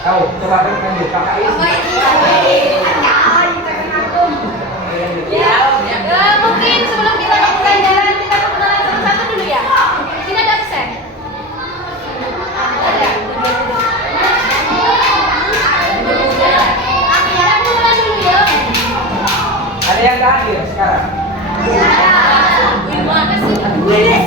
Tahu, coba lanjut. Kakak ini. Mungkin sebelum kita lakukan jalan kita perkenalan satu-satu dulu ya. Sini ada absen. Ada. Kita mulai dulu ya. Ada yang nggak hadir sekarang? Terima kasih. Kenalan dulu ya.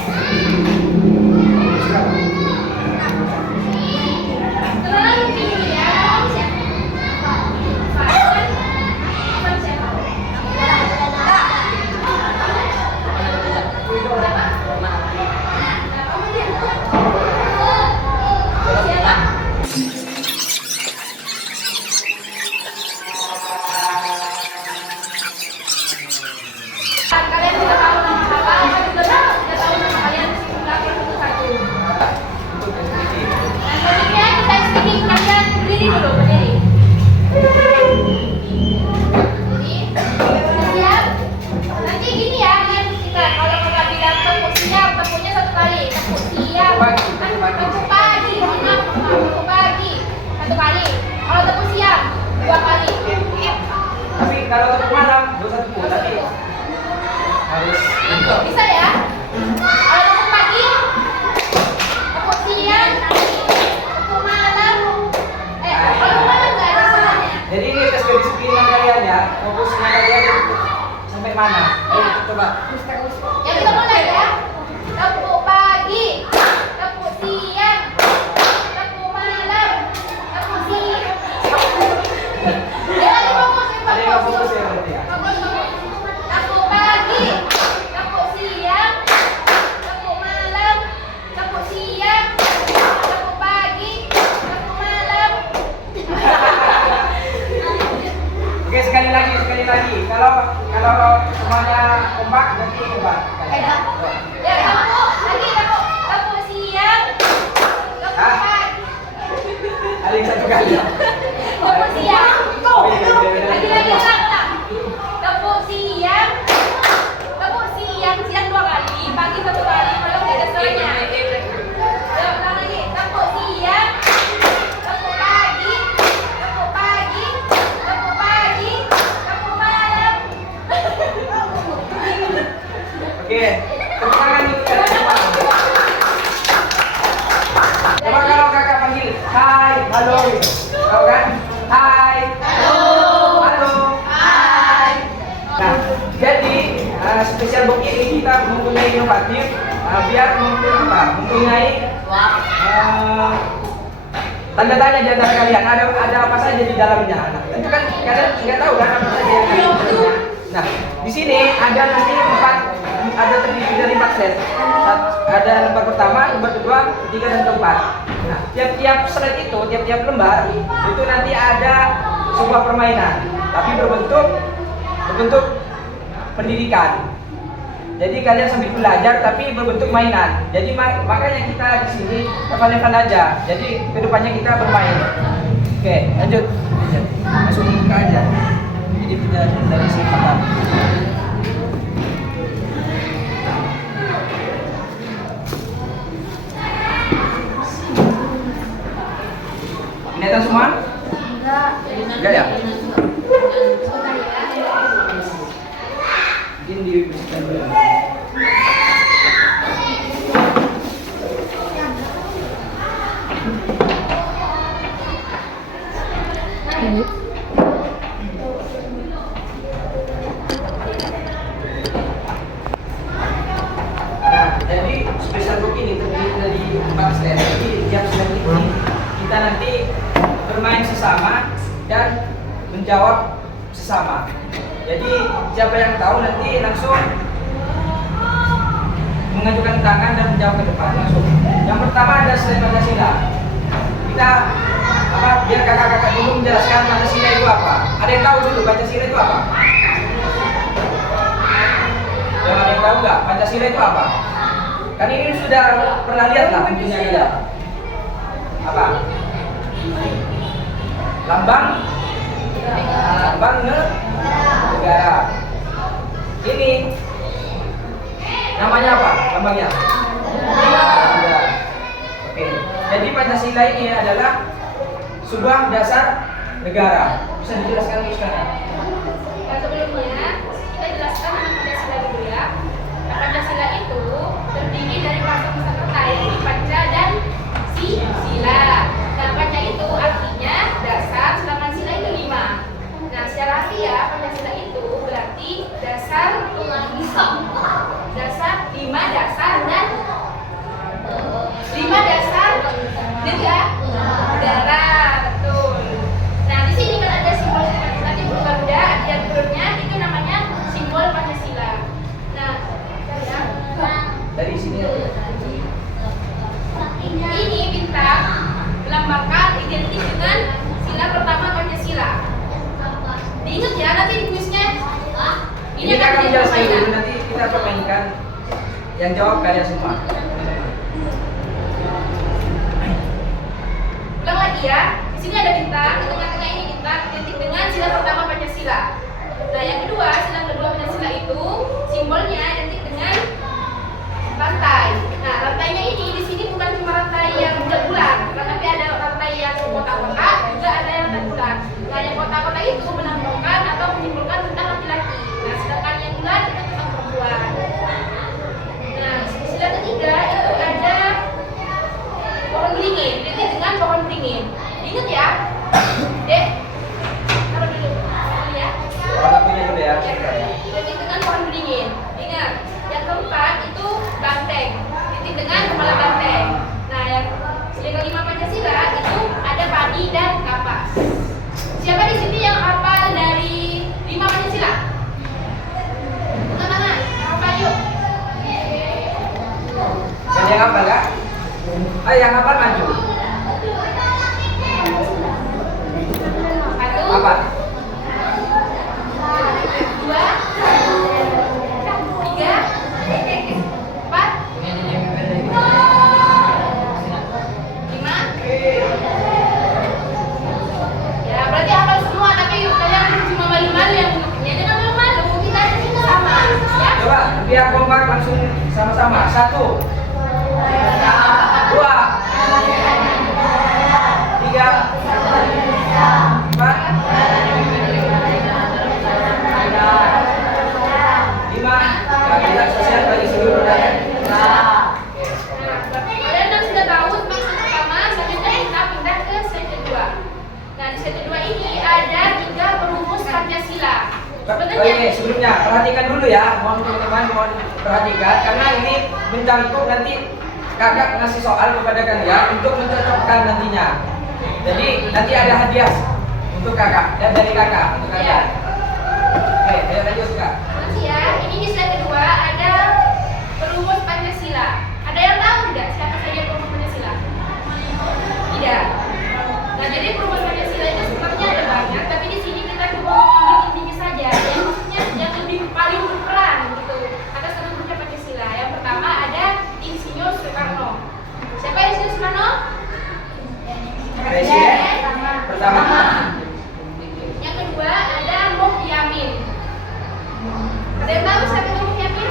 Kalian sudah tahu nama apa? Sudah tahu nama kalian belakang satu. Selanjutnya kita speaking, kalian berdiri dulu, berdiri. Sudah siap? Nanti gini ya, kalian kita kalau kita bilang tepuk siap, tepuknya satu kali. Tepuk siap. Tepuk pagi, tepuk pagi. Satu kali. Kalau tepuk siap, dua kali. Tapi kalau untuk malam, dosa tepuk. Tapi harus Bisa ya? Kalau tepuk pagi, tepuk siang, tepuk malam. Kalau malam nggak ada salahnya. Jadi ini tes kedisiplinan kalian ya. Fokusnya kalian sampai mana? Ayo coba. Ya kita mulai ya. Tepuk pagi, tepuk siang, tepuk malam, tepuk siang. Ya lagi fokus, Ada yang nggak fokus ya berarti ya? Tepuk pagi, tepuk siang, tepuk malam, tepuk siang, tepuk pagi, tepuk malam. Oke, sekali lagi. Kalau semuanya kompak nanti coba. Ya, tepuk siang, tepuk pagi, Ada yang satu kali. tepuk siang. Oh, iya, iya. Lagi ulang. Tepuk siang, siang dua kali, pagi satu kali, malam nggak ada soalnya. Ya, ulang lagi. Tepuk siang, tepuk pagi, tepuk pagi, tepuk pagi, tepuk malam. Oke, tepuk tangan dulu kalian semua. Coba kalau kakak panggil, hai, halo, tahu kan? Hai, halo. Nah, jadi spesial box ini kita mempunyai inovatif biar mempunyai tanda tanya di antara kalian. Ada apa saja di dalamnya. Nah, tentu kan kalian nggak tahu kan apa saja yang ada di dalamnya. Nah, di sini ada nanti terdiri dari 4 set. Ada lembar pertama, lembar kedua, ketiga, dan keempat. Nah, tiap-tiap slide itu, tiap-tiap lembar itu nanti ada sebuah permainan, tapi berbentuk pendidikan. Jadi kalian sambil belajar tapi berbentuk mainan. Jadi makanya kita di sini fun aja. Jadi kedepannya kita bermain. Oke, lanjut. Masuk buka aja. Jadi tidak dari sifat. Kelihatan semua? Enggak ya? Mungkin dibersihkan dulu. Nah, jadi spesial book ini terdiri dari 4 slide. Jadi tiap slide ini kita nanti bermain sesama dan menjawab sesama. Jadi siapa yang tahu nanti langsung mengajukan tangan dan menjawab ke depan langsung. Yang pertama ada slide Pancasila. Kita biar kakak-kakak dulu menjelaskan Pancasila itu apa. Ada yang tahu dulu Pancasila itu apa? Yang ada yang tahu nggak Pancasila itu apa? Kan ini sudah pernah lihat lah tentunya ya. Apa? Lambang negara. Ini namanya apa? Lambangnya? Negara. Oke. Jadi Pancasila ini adalah sebuah dasar negara. Bisa dijelaskan sekarang? Nah, sebelumnya kita jelaskan tentang Pancasila dulu ya. Nah, Pancasila itu terdiri dari kata-kata yaitu Panca dan Sila. Nah, Panca itu artinya dasar, sedangkan Sila itu 5. Nah, secara harfiah Pancasila itu berarti dasar 5 dasar dan 5 dasar negara. Betul. Nah, di sini kan ada simbol nanti Garuda, ada turunnya itu namanya simbol Pancasila. Nah, Dari sini ini bintang melambangkan identik dengan sila pertama Pancasila. Diingat ya nanti di kuisnya. ini akan menjelaskan dulu, nanti kita permainkan. Yang jawab kalian semua. Ulang lagi ya. Di sini ada bintang, di tengah-tengah ini bintang identik dengan sila pertama Pancasila. Nah, yang kedua, sila kedua Pancasila itu simbolnya identik dengan rantai. Nah, rantainya ini di sini bukan cuma rantai yang bulat-bulat, tetapi ada rantai yang kotak-kotak, juga ada yang bulat. Nah, yang kotak-kotak itu menambahkan atau menyimpulkan tentang laki-laki. Nah, sedangkan yang bulat itu tentang perempuan. Nah, sila ketiga itu ada pohon beringin, identik dengan pohon beringin. Ingat ya, Dek. Taruh dulu ya. Orang punya dulu ya. Identik dengan pohon beringin. Ingat, yang keempat itu banteng, identik dengan kepala banteng. Nah, yang kelima Pancasila itu ada padi dan kapas. Siapa di sini yang hafal dari 5 Pancasila? Tangan, hafal yuk. Dan yang hafal kak? Yang hafal maju. Satu, Apa? 2, 3, 4, 5. Ya, berarti hafal semua, tapi kalian cuma malu-malu yang ya jangan malu-malu, kita di sini sama, ya. Coba biar kompak langsung sama-sama. 1, 2, 3, 4, 5. Keadilan sosial bagi seluruh rakyat. Kalian kan sudah tahu maksud pertama, selanjutnya kita pindah ke slide kedua. Nah, di slide kedua ini ada 3 perumus Pancasila. Oke, sebelumnya perhatikan dulu ya, mohon teman-teman mohon perhatikan karena ini mencangkup nanti kakak ngasih soal kepada kalian untuk mencocokkan nantinya. Jadi nanti ada hadiah untuk kakak dan dari kakak untuk kalian. Oke, ayo lanjut kak. Masih ya, ini di slide kedua ada perumus Pancasila. Ada yang tahu tidak siapa saja perumus Pancasila? Tidak. Nah, jadi perumus Pancasila itu sebenarnya ada banyak, tapi di sini kita coba mengambil intinya saja. Yang maksudnya yang lebih paling berperan gitu atas terwujudnya Pancasila. Yang pertama ada Insinyur Soekarno. Siapa Insinyur Soekarno? Presiden pertama. Yang kedua ada Muhyamin. Ada yang tahu siapa itu Muhyamin?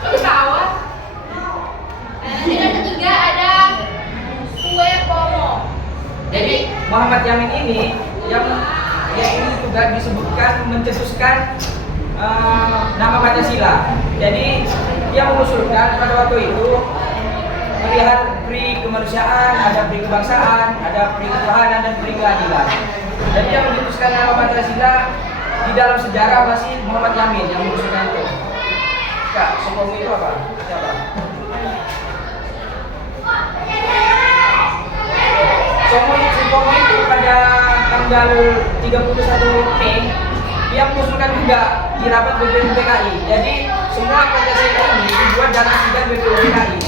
Lu tahu? Nanti yang ketiga ada Suepomo. Jadi Muhammad Yamin ini yang ini juga disebutkan mencetuskan nama Pancasila. Jadi dia mengusulkan pada waktu itu melihat pri kemanusiaan, ada pri kebangsaan, ada pri ketuhanan dan pri keadilan. Jadi yang mencetuskan nama Pancasila di dalam sejarah masih Muhammad Yamin yang mengusulkan itu. Kak, Supomo itu apa? Siapa? Supomo itu pada tanggal 31 Mei dia mengusulkan juga di rapat BPUPKI. Jadi semua Pancasila ini dibuat dalam sidang BPUPKI.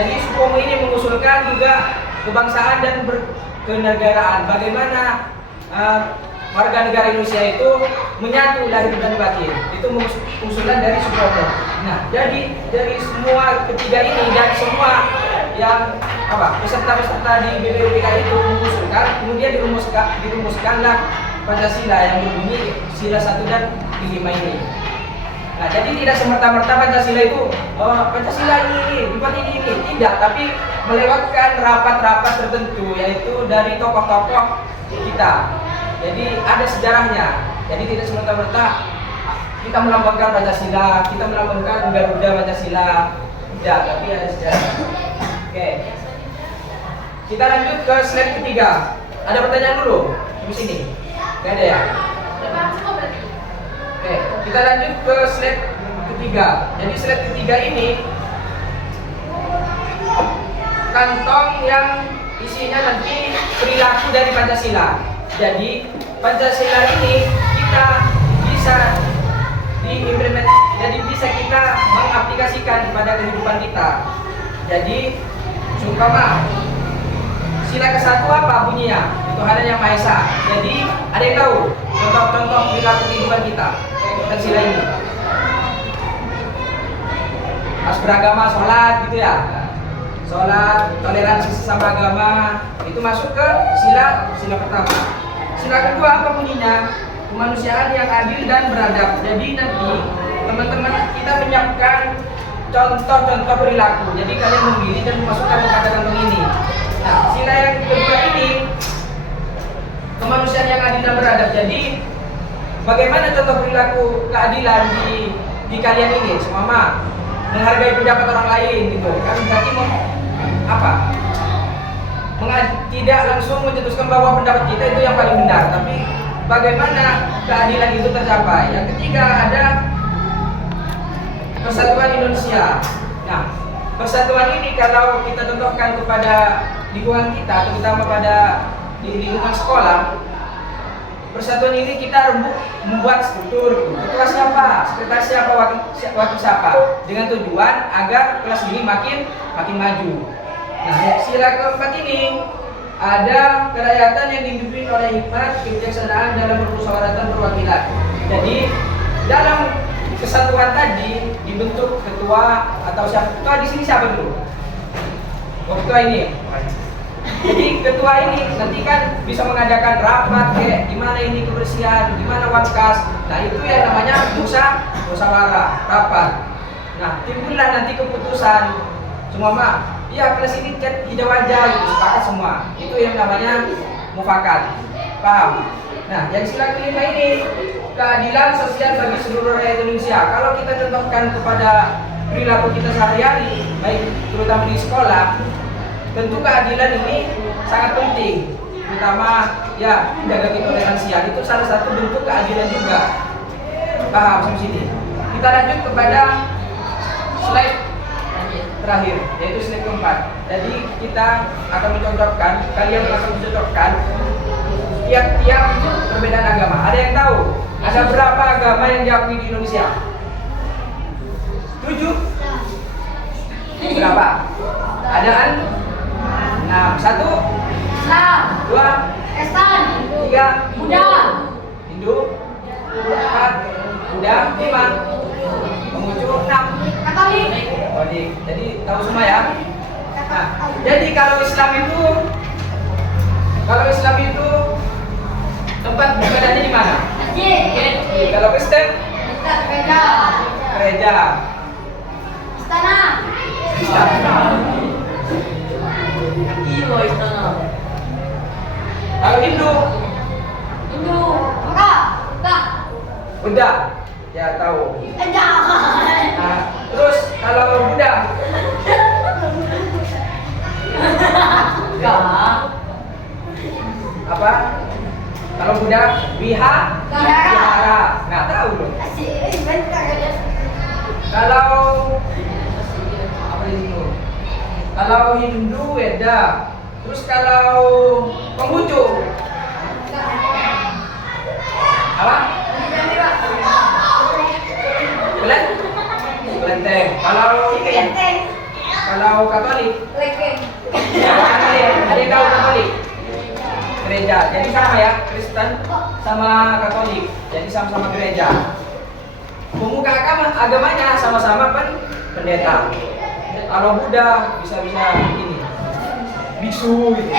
Jadi Supomo ini mengusulkan juga kebangsaan dan kenegaraan. Bagaimana warga negara Indonesia itu menyatu lahir dan batin. Itu usulan dari Supomo. Nah, jadi dari semua ketiga ini dan semua yang peserta-peserta di BPUPKI itu mengusulkan, kemudian dirumuskanlah Pancasila yang berbunyi sila 1 dan 5 ini. Nah, jadi tidak semerta-merta Pancasila itu Pancasila ini, empat ini, tidak, tapi melewatkan rapat-rapat tertentu, yaitu dari tokoh-tokoh kita. Jadi ada sejarahnya. Jadi tidak semerta-merta kita melambangkan Pancasila, kita melambangkan Garuda Pancasila, tidak, tapi ada sejarah. Oke. Kita lanjut ke slide ketiga. Ada pertanyaan dulu di sini? Gak ada ya? Oke, kita lanjut ke slide ketiga. Jadi slide ketiga ini kantong yang isinya nanti perilaku dari Pancasila. Jadi Pancasila ini kita bisa jadi bisa kita mengaplikasikan pada kehidupan kita. Jadi seumpama sila ke-1 apa bunyinya? Tuhan Yang Maha Esa. Jadi ada yang tahu contoh-contoh perilaku kehidupan kita tentang sila ini? Harus beragama, sholat gitu ya. Sholat, toleransi sesama agama, itu masuk ke sila pertama. Sila kedua apa bunyinya? Kemanusiaan yang adil dan beradab. Jadi nanti teman-teman kita menyiapkan contoh-contoh perilaku. Jadi kalian memilih dan memasukkan kepada kantong ini. Nah, sila yang kedua ini kemanusiaan yang adil dan beradab. Jadi bagaimana contoh perilaku keadilan di kalian ini? Semama menghargai pendapat orang lain gitu. Kan berarti tidak langsung mencetuskan bahwa pendapat kita itu yang paling benar, tapi bagaimana keadilan itu tercapai. Yang ketiga ada persatuan Indonesia. Nah, persatuan ini kalau kita contohkan kepada lingkungan kita, terutama pada di lingkungan sekolah, persatuan ini kita membuat struktur. Ketua siapa, sekretaris siapa, wakil siapa, dengan tujuan agar kelas ini makin maju. Nah, sila keempat ini ada kerakyatan yang dipimpin oleh hikmat kebijaksanaan dalam permusyawaratan perwakilan. Jadi dalam kesatuan tadi dibentuk ketua atau siapa? Ketua di sini siapa dulu? Ketua ini. Jadi ketua ini nanti kan bisa mengadakan rapat kayak gimana ini kebersihan, gimana waskas. Nah itu yang namanya musyawarah rapat. Nah timbullah nanti keputusan semua ya kelas ini cat hijau aja, gitu, sepakat semua. Itu yang namanya mufakat. Paham? Nah, yang sila kelima ini keadilan sosial bagi seluruh rakyat Indonesia. Kalau kita contohkan kepada perilaku kita sehari-hari, baik terutama di sekolah, tentu keadilan ini sangat penting. Terutama ya menjaga ketoleransian itu salah satu bentuk keadilan juga. Paham sampai sini? Kita lanjut kepada slide terakhir, yaitu slide keempat. Jadi kita akan mencontohkan, kalian akan mencontohkan tiap-tiap perbedaan agama. Ada yang tahu ada berapa agama yang diakui di Indonesia? 7? Berapa? Adaan? 6. 1? Islam. 2? Kristen. 3? Buddha. Hindu. 4? Buddha. 5? Konghucu. 6? Katolik. Katolik. Jadi tahu semua ya? Nah, jadi kalau Islam itu tempat ibadahnya di mana? Masjid. Kalau Kristen? Gereja. Gereja. Istana. Istana. Iya, istana. Kalau Hindu? Hindu. Buddha. Buddha. Ya tahu. Jangan. Nah, terus kalau Buddha? Apa? Kalau Buddha? Wihara. Nggak tahu loh. Kalau apa itu? Kalau Hindu Weda. Terus kalau Konghucu? Apa? Kelenteng. Kalau Katolik? Ada yang tahu Katolik? Gereja. Jadi sama ya, Kristen sama Katolik. Jadi sama-sama gereja. Pemuka agamanya sama-sama pendeta. Kalau Buddha bisa ini biksu gitu.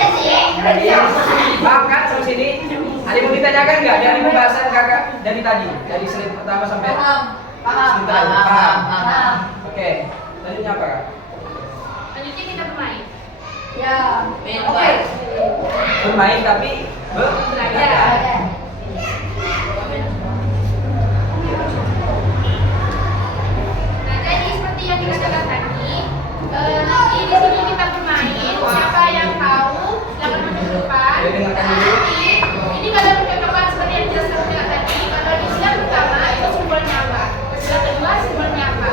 Bahkan sampai sini ada yang mau ditanyakan nggak dari pembahasan kakak dari tadi, dari slide pertama sampai Sebentar, paham. Oke, lanjutnya apa kak? Lanjutnya kita bermain. Ya. Oke. Bermain tapi Belajar. Nah, jadi seperti yang dikatakan tadi, nanti di sini kita bermain. Siapa yang tahu, silakan maju ke depan. Ya, dengarkan dulu. Nanti, ini kalian bercocokkan seperti yang dijelaskan Kak tadi. Kalau di sila pertama itu simbolnya apa? Sila kedua simbolnya apa?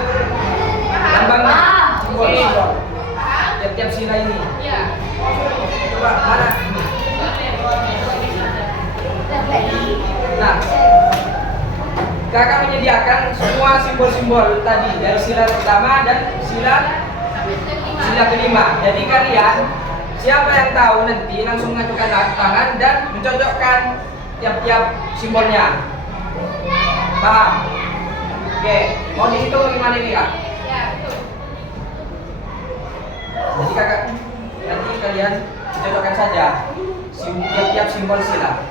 Paham? lambangnya simbol. Paham? Tiap-tiap sila ini. Ya. Coba mana? Nah, kakak menyediakan semua simbol-simbol tadi dari sila pertama dan sila kelima. Jadi kalian siapa yang tahu nanti langsung mengajukan tangan dan mencocokkan tiap-tiap simbolnya. Paham? Oke, mau dihitung gimana ini kak? Ya, betul. Jadi kakak nanti kalian cocokkan saja tiap-tiap simbol sila.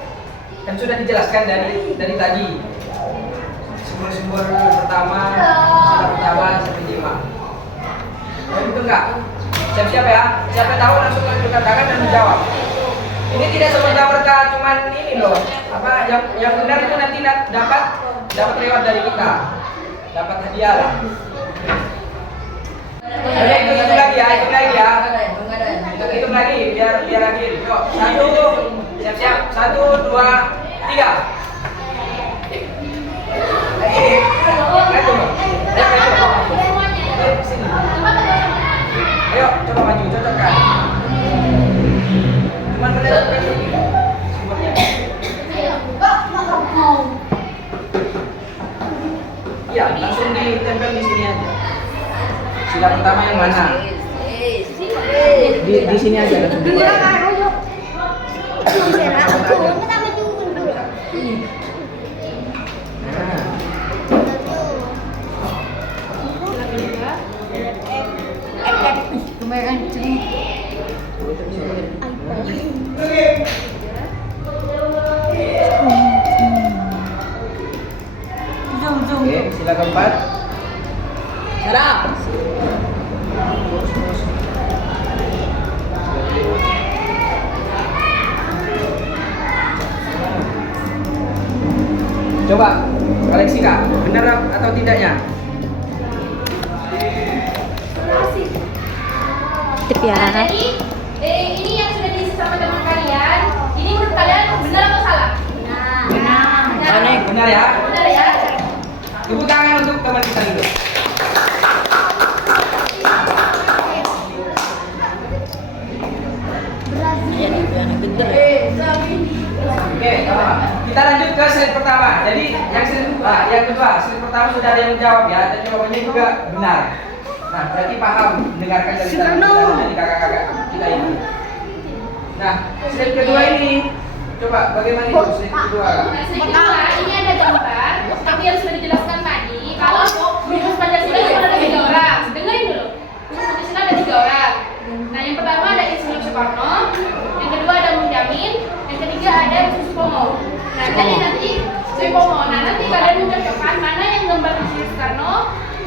Kan sudah dijelaskan dari tadi simbol-simbol pertama, sila pertama sampai 5. Oh itu enggak? Siap-siap ya. Siapa tahu langsung menunjukkan tangan dan menjawab. Ini tidak semerta-merta cuman ini loh. Apa yang benar itu nanti dapat lewat dari kita. Dapat hadiah lah. Oke, hitung lagi ya, hitung lagi ya. Hitung lagi biar lagi. Yuk, 1, siap-siap. 1, 2, 3. Ayo, coba maju, cocokkan. Cuman menentukan ini simbolnya. Iya, langsung ditempel di sini aja. Sila pertama yang mana? Di sini aja langsung. Oke, sila keempat. Coba koleksi kak, benar atau tidaknya? Nah, jadi ini yang sudah diisi sama teman kalian. Ini menurut kalian benar atau salah? Benar ya. Benar ya. Tepuk tangan untuk teman kita dulu. Oke, kita lanjut ke slide pertama. Jadi yang kedua, slide pertama sudah ada yang menjawab ya, dan jawabannya juga benar. Nah, berarti paham mendengarkan dari kakak-kakak kita ini. Nah, slide kedua ini, coba bagaimana itu slide kedua? Nah, slide kedua ini ada gambar seperti yang sudah dijelaskan tadi. Kalau Umus Pancasila itu ada 3 orang. Dengerin dulu. Umus Pancasila ada 3 orang. Nah, yang pertama ada Insinyur Soekarno, yang kedua ada Munjamin, yang ketiga ada Supomo. Nah, jadi nanti Supomo. Nah, nanti kalian mencocokkan mana yang gambar Insinyur Soekarno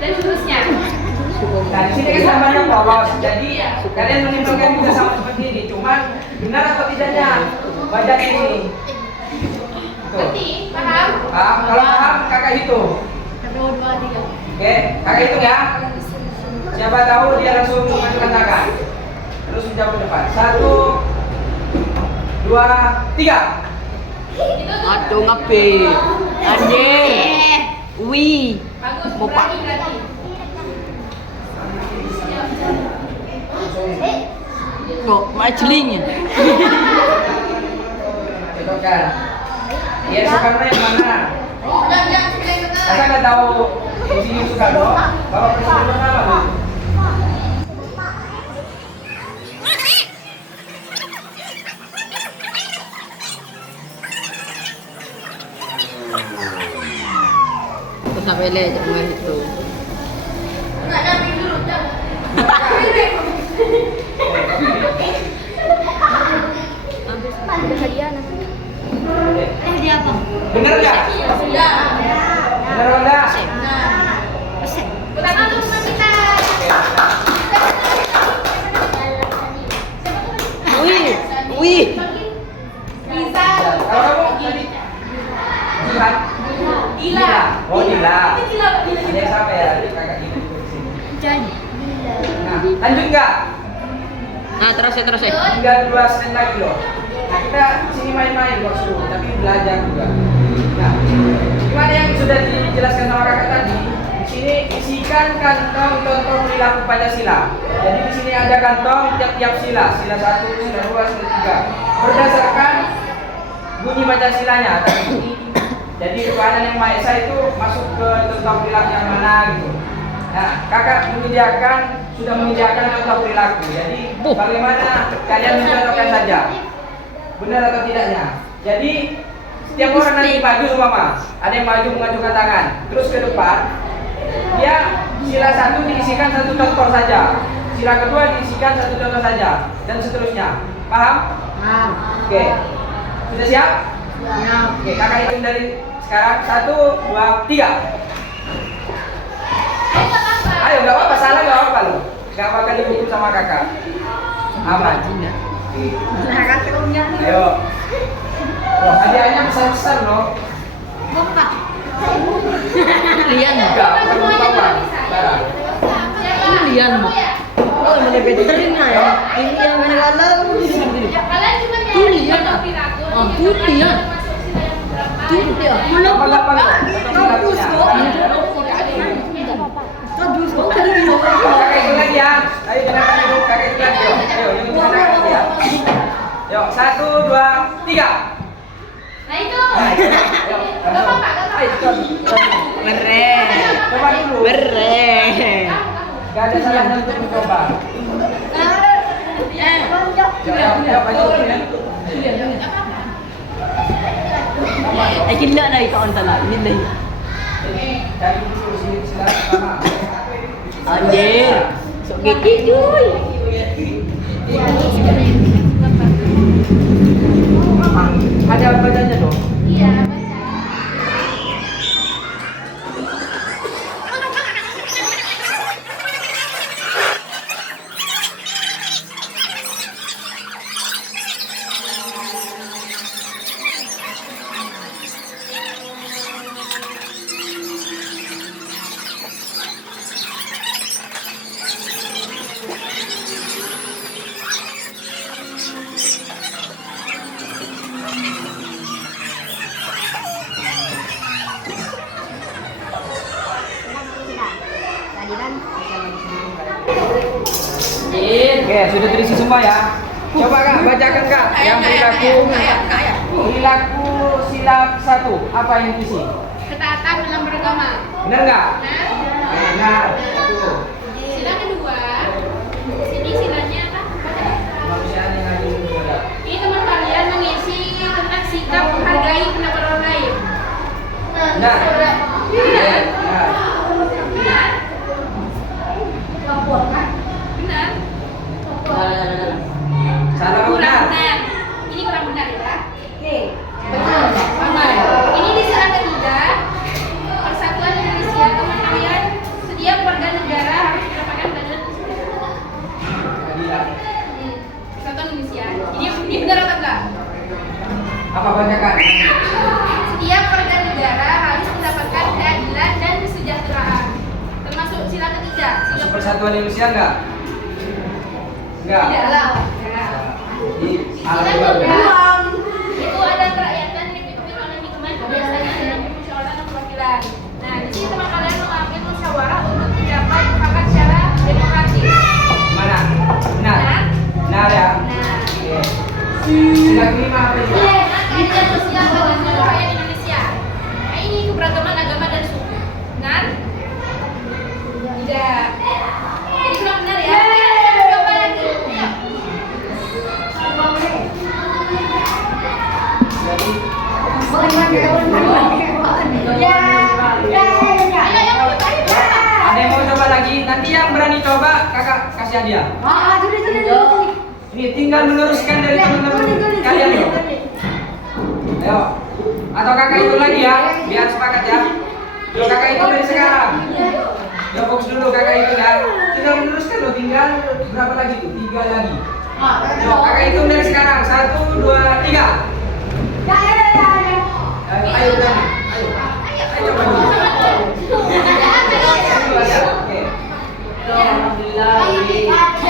dan seterusnya. Nah, di sini kan namanya polos. Jadi kalian menimbulkan juga sama seperti ini. Cuman benar atau tidaknya? Baca ini. Tuh. Nanti, paham? Kalau paham, kakak hitung. 1, 2, 3. Oke, kakak hitung ya. Siapa tahu dia langsung mengajukan tangan. Terus menjawab ke depan. 1, 2, 3. Itu tuh. Aduh ngape? Anjir. Wih. Bagus, Bopak. berani. Kok macelingnya? Cocokkan. Dia Soekarno yang mana? Kakak nggak tahu Insinyur Soekarno? Bapak Presiden pertama loh. Terus sampai lejak dengan itu. Dia apa? Bener nggak? Sudah. Bener apa enggak? Lanjut nggak? Nah, terus ya. Tinggal 2 stand lagi loh. Nah, kita sini main-main bosku, tapi belajar juga. Nah, gimana yang sudah dijelaskan sama kakak tadi? Di sini isikan kantong contoh perilaku Pancasila. Jadi di sini ada kantong tiap-tiap sila, sila 1, sila 2, sila 3. Berdasarkan bunyi Pancasilanya. Jadi keadaan yang Maha Esa itu masuk ke contoh perilaku yang mana gitu. Nah, kakak sudah menyediakan contoh perilaku. Jadi bagaimana kalian mencontohkan saja, benar atau tidaknya. Jadi setiap orang nanti maju umpama, ada yang maju mengajukan tangan, terus ke depan, dia sila 1 diisikan 1 contoh saja, sila kedua diisikan 1 contoh saja, dan seterusnya. Paham? Oke. Sudah siap? Oke, kakak hitung dari sekarang 1, 2, 3. Ayo, nggak apa-apa, salah nggak apa-apa loh. Nggak bakal dihukum sama kakak. Aman. Ayo. Loh, hadiahnya besar-besar loh. Lian. Enggak, bukan apa-apa. Lian. Oh, melebihin ya. Ini yang mana Ya kalian cuma Tuh, lihat. contoh perilaku. Oh, nanti tuh, kalian lihat. masuk sila yang berapa. Tuh, lihat. Apa-apa loh. Kakak itu lagi ya. Ayo dengarkan dulu, kakak itu lagi. Ayo, ini gimana kakak ya? Yuk, 1, 2, 3. Nah itu. Nah, itu. Ayo, Gak apa-apa, gak apa-apa. Ayo, coba. Keren. Coba dulu. Keren. Gak ada salahnya untuk mencoba. Gila na ito ang tala. Gila. Dari dulu sini silakan. Anjir. So gigi cuy. Ada bacanya dong. Iya, baca. Oke, sudah terisi semua ya. Coba kak, bacakan kak. Yang perilaku sila 1, apa yang diisi? Ketaatan dalam beragama. Benar nggak? Benar. Sila kedua. Sini silanya apa? Baca. Kemanusiaan yang adil dan beradab. Ini teman kalian mengisi tentang sikap menghargai pendapat orang lain. Benar. Benar. Benar. Benar. Benar. Salah apa Kurang benar? benar. Ini kurang benar ya. Benar. Ini di sila ketiga. Persatuan Indonesia, teman kalian setiap warga negara harus mendapatkan keadilan. Keadilan. Persatuan Indonesia. Ini benar atau enggak? Apa bacakan? Setiap warga negara harus mendapatkan keadilan dan kesejahteraan. Termasuk sila ketiga. Masuk Persatuan Indonesia enggak? Enggak. Tidak lah. Di Sila alam juga. kedua itu ada kerakyatan yang dipimpin oleh hikmat biasanya dalam musyawarah dan perwakilan. Nah, di sini teman kalian mengambil musyawarah untuk mencapai mufakat secara demokratis. Mana? Benar. Benar? Benar ya. Nah, Oke. Sila kelima apa itu? keadilan sosial bagi seluruh rakyat Indonesia. Nah, ini keberagaman agama dan suku. Benar? Tidak. Jadi kurang benar ya. Coba lagi. Ayo. Ada yang mau coba lagi? Nanti yang berani coba kakak kasih hadiah. Ini tinggal meneruskan dari teman-teman kalian loh. Ayo. Atau kakak itu lagi ya, biar sepakat ya. Yo kakak itu dari sekarang. Ya fokus dulu kakak itu ya. Tinggal meneruskan loh, tinggal berapa lagi tuh? 3 lagi. Yo kakak itu dari sekarang. 1, 2, 3. Ayo berani. Ayo. Ayo coba dulu. Ayo, ayo. Oke. Alhamdulillah.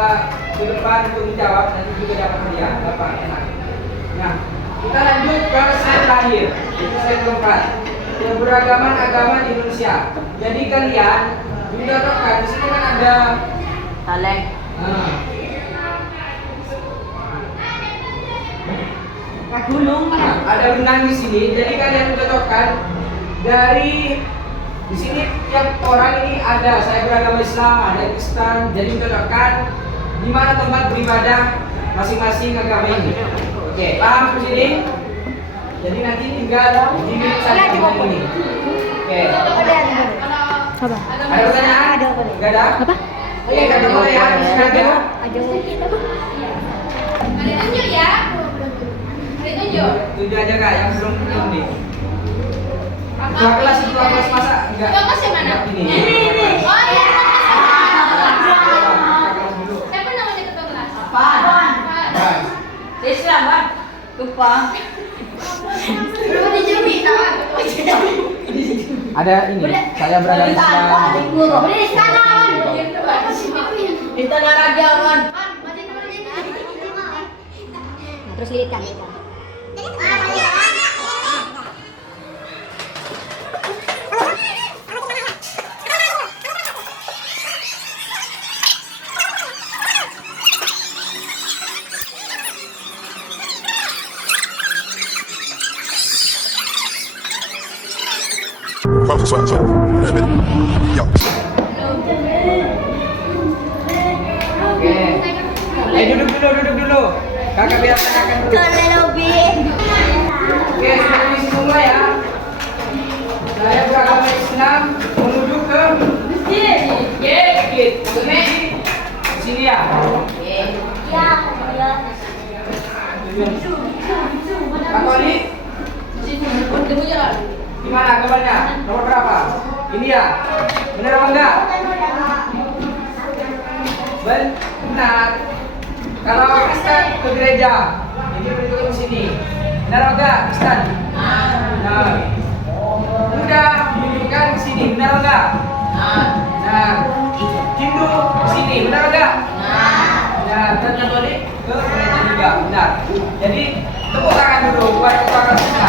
coba ke depan untuk menjawab, nanti juga dapat hadiah. Gampang, enak. Nah, kita lanjut ke slide terakhir. Itu slide keempat. Keberagaman agama di Indonesia. Jadi kalian mencontohkan di sini kan ada Taleng. Ada benang di sini. Jadi kalian mencontohkan dari di sini tiap orang ini ada saya beragama Islam, ada Kristen. Jadi mencontohkan di mana tempat beribadah masing-masing agama ini. Oke, paham di sini? Jadi nanti tinggal dimiliki saja benang ini. Oke. Apa? Ada pertanyaan? Ada. Enggak ada? Apa? Oke, kita mulai ya. Silakan. Ada. Ada tunjuk ya. Ada tunjuk. Tujuh aja Kak, yang belum nih. Dua kelas itu dua kelas masa enggak? Dua kelas yang mana? Ini. Oh iya. Kelas dulu. Siapa namanya ketua kelas? Apaan? Pak. Siswa, Bang. Lupa. Berapa dijumi kawan? Ada ini. Saya berada di Islam. Beri kanan. Kita nggak lagi aman. Terus lilitkan. Close as well, so a bit. Yo. Oke. Duduk dulu. Kakak biar tanyakan dulu. Oke, sudah isi semua ya. Saya beragama Islam menuju ke masjid. Maksudnya di sini ya. Katolik. Gimana agamanya? Nomor berapa? Ini ya. Benar apa enggak? Benar. Kalau Kristen ke gereja, ini menunjukkan di sini. Benar apa enggak? Kristen. Nah. Buddha menunjukkan di sini. Benar apa enggak? Nah. Hindu di sini. Benar apa enggak? Nah, dan Katolik ke gereja juga. Benar. Jadi tepuk tangan dulu buat ketua kita.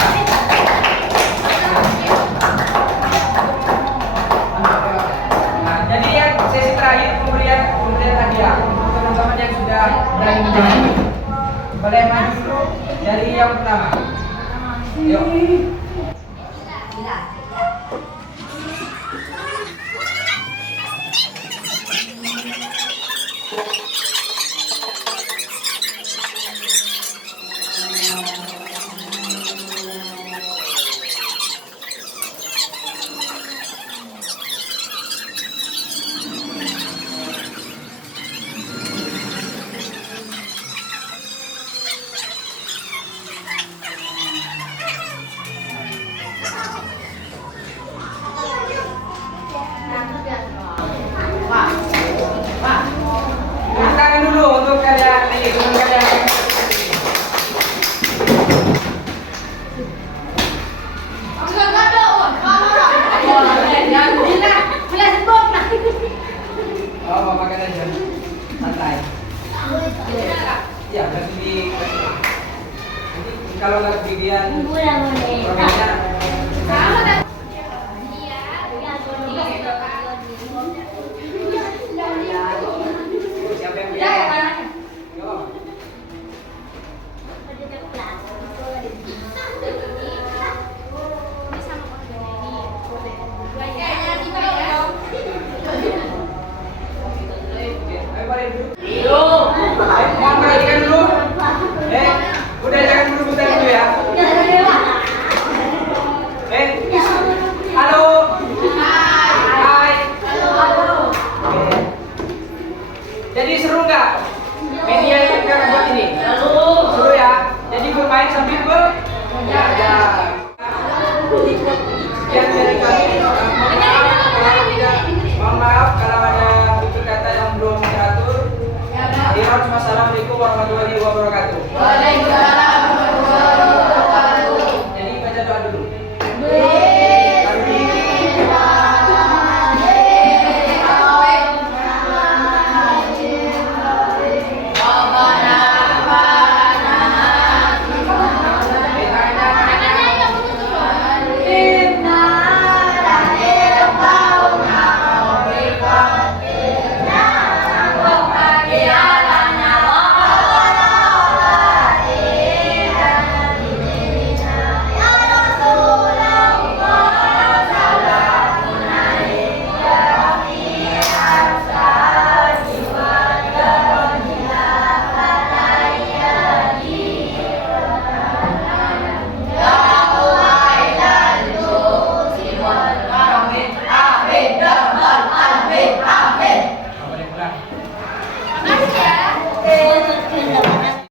Nah, jadi yang sesi terakhir pemberian hadiah untuk teman-teman yang sudah berani menjawab. Boleh maju dulu dari yang pertama. Yuk. Tepuk tangan dulu untuk kalian ini, teman kalian. Oh, makan aja. Santai. Ya, nanti kalau nggak kebagian